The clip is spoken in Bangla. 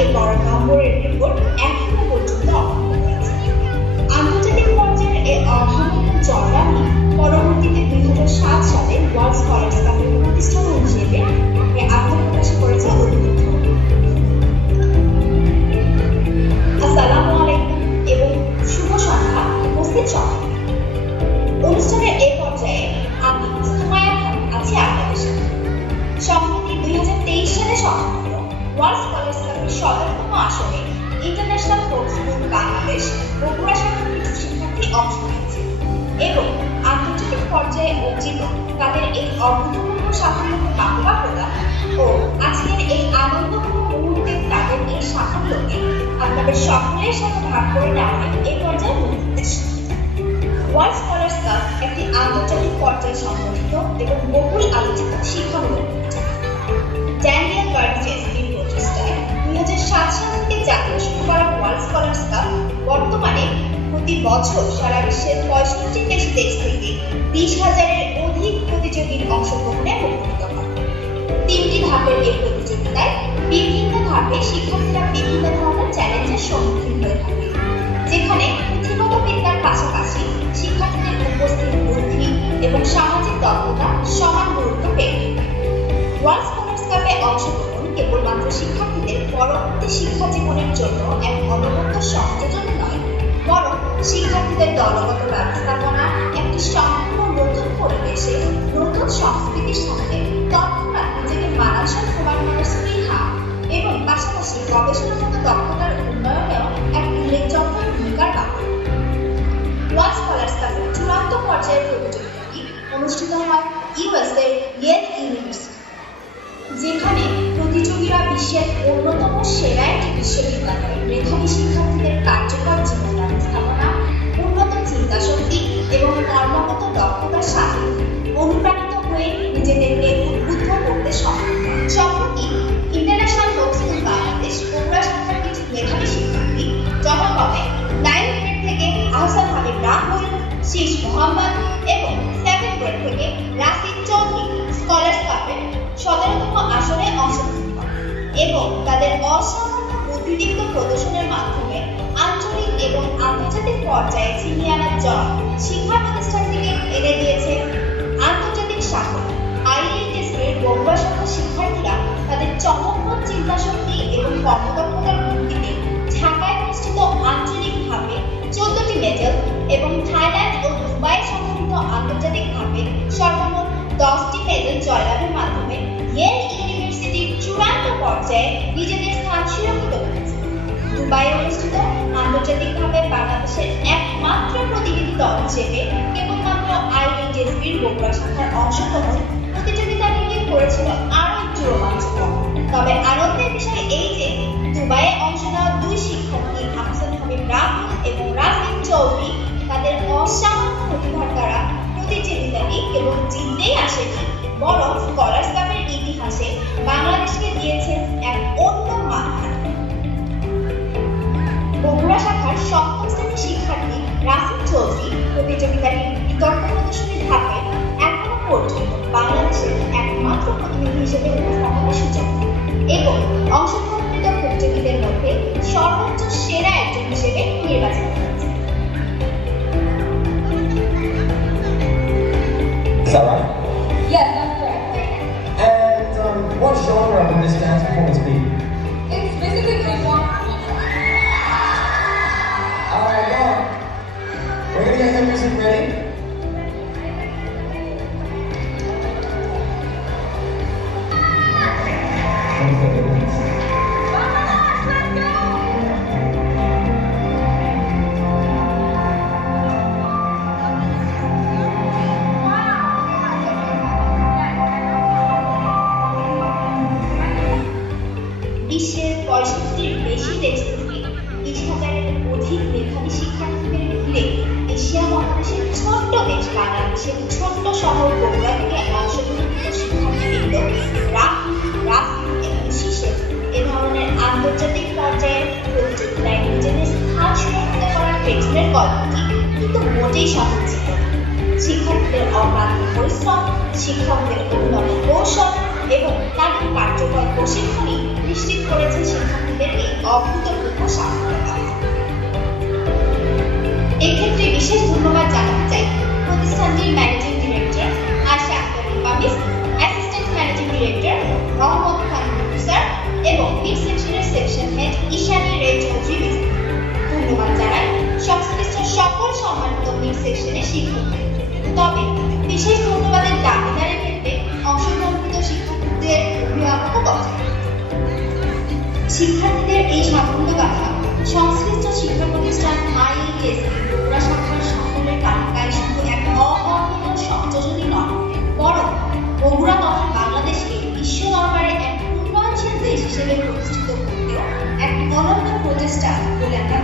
এই বড় নম্বরের রেকর্ড এখনো পর্যন্ত অক্ষুণ্ণ রয়েছে। আন্তর্জাতিক পর্যায়ের এই অভূতপূর্ব জয়লাভই পরবর্তীতে 2007 সালে ওয়ার্ল্ড স্কলার্স কাপের প্রতিষ্ঠাতা হিসেবে আত্মপ্রকাশ করেছে অভিযুক্ত। আসসালামু আলাইকুম এবং শুভ সন্ধ্যা উপস্থিত সবাই। অনুষ্ঠানের এই পর্যায়ে আমি সুমাইয়া খান আছি আপনাদের সাথে। সম্প্রতি 2023 সালে সমাপ্ত ওয়ার্ল্ড স্কলার্স কাপের 17তম আসরে international folk school Bangladesh Bogura শাখার কিছু শিক্ষার্থী অংশ নিয়েছে এবং আন্তর্জাতিক পর্যায়ে অর্জিত তাদের এই অভূতপূর্ব সাফল্যকে বাহবা প্রদান ও আজকের এই আনন্দপূর্ণ মুহূর্তে তাদের এই সাফল্যকে আপনাদের সকলের সাথে ভাগ করে নেওয়া এই পর্যায়ে মূল উদ্দেশ্য। ওয়ার্ল্ড স্কলার্স কাপ একটি আন্তর্জাতিক পর্যায়ে সংগঠিত এবং বহুল আলোচিত শিক্ষামূলক প্রতিযোগিতা। ড্যানিয়েল বার্নজেসলির প্রচেষ্টায় 2007 সাল থেকে জাতীয় শুরু করা ওয়ার্ল্ড স্কলার্স কাপ বর্তমানে প্রতি বছর সারা বিশ্বের 65 বেশি দেশ থেকে 20,000-এর অধিক প্রতিযোগীর অংশগ্রহণে অনুষ্ঠিত হয়। 3টি ধাপের এই প্রতিযোগিতায় বিভিন্ন ধাপে শিক্ষার্থীরা বিভিন্ন ধরনের চ্যালেঞ্জের সম্মুখীন হয়ে থাকে, যেখানে পুঁথিগত বিদ্যার পাশাপাশি শিক্ষার্থীদের উপস্থিত বুদ্ধি এবং সামাজিক দক্ষতা সমান গুরুত্ব পেয়ে থাকে। ওয়ার্ল্ড স্কলার্স কাপে অংশগ্রহণ কেবলমাত্র শিক্ষার্থীদের পরবর্তী শিক্ষা জীবনের জন্য এক অনবদ্য সংযোজন নয়, বরং শিক্ষার্থীদের দলগত ব্যবস্থাপনা একটি সম্পূর্ণ নতুন পরিবেশে নতুন সংস্কৃতির সাথে তৎক্ষণাৎ নিজেকে মানানসই প্রমাণের স্পৃহা এবং পাশাপাশি গবেষণাগত দক্ষতার উন্নয়নেও এক উল্লেখযোগ্য ভূমিকার বাহক। ওয়ার্ল্ড স্কলার্স কাপের চূড়ান্ত পর্যায়ের প্রতিযোগিতাটি অনুষ্ঠিত হয় ইউএসএর ইয়েল ইউনিভার্সিটি, যেখানে প্রতিযোগীরা বিশ্বের অন্যতম সেরা একটি বিশ্ববিদ্যালয়ের মেধাবী শিক্ষার্থীদের কার্যকর জীবন ব্যবস্থাপনা, উন্নত চিন্তাশক্তি এবং কর্মগত দক্ষতার সাথে অনুপ্রাণিত হয়ে নিজেদেরকে উদ্বুদ্ধ করতে সক্ষম হয়। সম্প্রতি international folk school Bangladesh Bogura শাখার কিছু মেধাবী শিক্ষার্থী যথাক্রমে 9th গ্রেড থেকে আহসান হাবিব রাহুল, শীষ মোহাম্মদ এবং 7th গ্রেড থেকে রাসিদ চৌধুরী স্কলার্স কাপের 17তম আসরে অংশগ্রহণ করে এবং তাদের অসামান্য বুদ্ধিদীপ্ত প্রদর্শনের মাধ্যমে আঞ্চলিক এবং আন্তর্জাতিক পর্যায়ে ছিনিয়ে আনার জয় শিক্ষা প্রতিষ্ঠানটিকে এনে দিয়েছে আন্তর্জাতিক সাফল্য। আইএইচএসপির বগুড়া শাখার শিক্ষার্থীরা তাদের চমকপ্রদ চিন্তাশক্তি এবং কর্মদক্ষতার ভিত্তিতে ঢাকায় অনুষ্ঠিত আঞ্চলিকভাবে 14টি মেডেল এবং থাইল্যান্ড ও দুবাই সংগঠিত আন্তর্জাতিক ধাপে সর্বমোট 10টি মেডেল জয়লাভের মাধ্যমে ইয়েল ইউনিভার্সিটির চূড়ান্ত পর্যায়ে নিজেদের স্থান সুরক্ষিত করেছে। দুবাইয়ে অনুষ্ঠিত আন্তর্জাতিকভাবে বাংলাদেশের একমাত্র প্রতিনিধি দল হিসেবে কেবলমাত্র আইএইচএসপির বগুড়া শাখার অংশগ্রহণ প্রতিযোগিতাটিকে করেছিল আরও একটু রোমাঞ্চকর। তবে আনন্দের বিষয় এই যে দুবাইয়ে অংশ নেওয়া দুই শিক্ষার্থী আহসান হাবিব রাহুল এবং রাসিদ চৌধুরী তাদের অসামান্য প্রতিভার দ্বারা প্রতিযোগিতাটি কেবল জিততেই আসেনি, বরং স্কলার্স কাপের ইতিহাসে বাংলাদেশকে দিয়েছেন এক অন্য মাত্রা। বগুড়া শাখার 7ম শ্রেণীর শিক্ষার্থী রাসিদ চৌধুরী প্রতিযোগিতাটির বিতর্ক প্রদর্শনীর ধাপে এখনো পর্যন্ত বাংলাদেশের একমাত্র প্রতিনিধি হিসেবে উপস্থাপনের সুযোগ এবং অংশগ্রহণকৃত প্রতিযোগীদের মধ্যে সর্বোচ্চ সেরা একজন হিসেবে নির্বাচিত হয়েছে। Is that right? Yes, that's correct. And what genre will this dance performance be? It's basically K-pop. Alright, go on. We're gonna get the music ready. বিশ্বের 65টির বেশি দেশ থেকে 20,000-এর অধিক মেধাবী শিক্ষার্থীদের ঘিরে এশিয়া মহাদেশের ছোট্ট দেশ বাংলাদেশের ছোট্ট শহর বগুড়া থেকে অংশগ্রহণকৃত শিক্ষার্থীবৃন্দ রাসিদ এবং শীষে এ ধরনের আন্তর্জাতিক পর্যায়ের প্রতিযোগিতায় নিজেদের স্থান সুরক্ষিত করার পেছনের গল্পটি কিন্তু মোটেই সহজ ছিল। শিক্ষার্থীদের অক্লান্ত পরিশ্রম, শিক্ষকদের উন্নত কৌশল এবং তাদের কার্যকর প্রশিক্ষণই নিশ্চিত করেছে শিক্ষার্থী শিক্ষার্থীদেরকে অভূতপূর্ব সাফল্য। এক্ষেত্রে বিশেষ ধন্যবাদ জানাতে চাই প্রতিষ্ঠানটির managing director Ayesha Akter পামিস, assistant managing director Mohammad খান স্যার এবং মিড সেকশনের সেকশন হেড ঈশানী রে চৌধুরী। ধন্যবাদ জানাই সংশ্লিষ্ট সকল সম্মানিত মিড সেকশনের শিক্ষকদের। তবে বিশেষ ধন্যবাদের দাবিদারের ক্ষেত্রে অংশগ্রহণকৃত শিক্ষার্থীদের অভিভাবকও বটে। শিক্ষার্থীদের এই সাফল্য গাথা সংশ্লিষ্ট শিক্ষা প্রতিষ্ঠান আইএসসি বগুড়া শাখার সকলের তালিকায় শুধু এক অবর্ণনীয় সংযোজনই নয়, বরং বগুড়া তথা বাংলাদেশকে বিশ্ব দরবারে এক উন্নয়নশীল দেশ হিসেবে প্রতিষ্ঠিত করতেও এক অনন্য প্রচেষ্টা বলে আমরা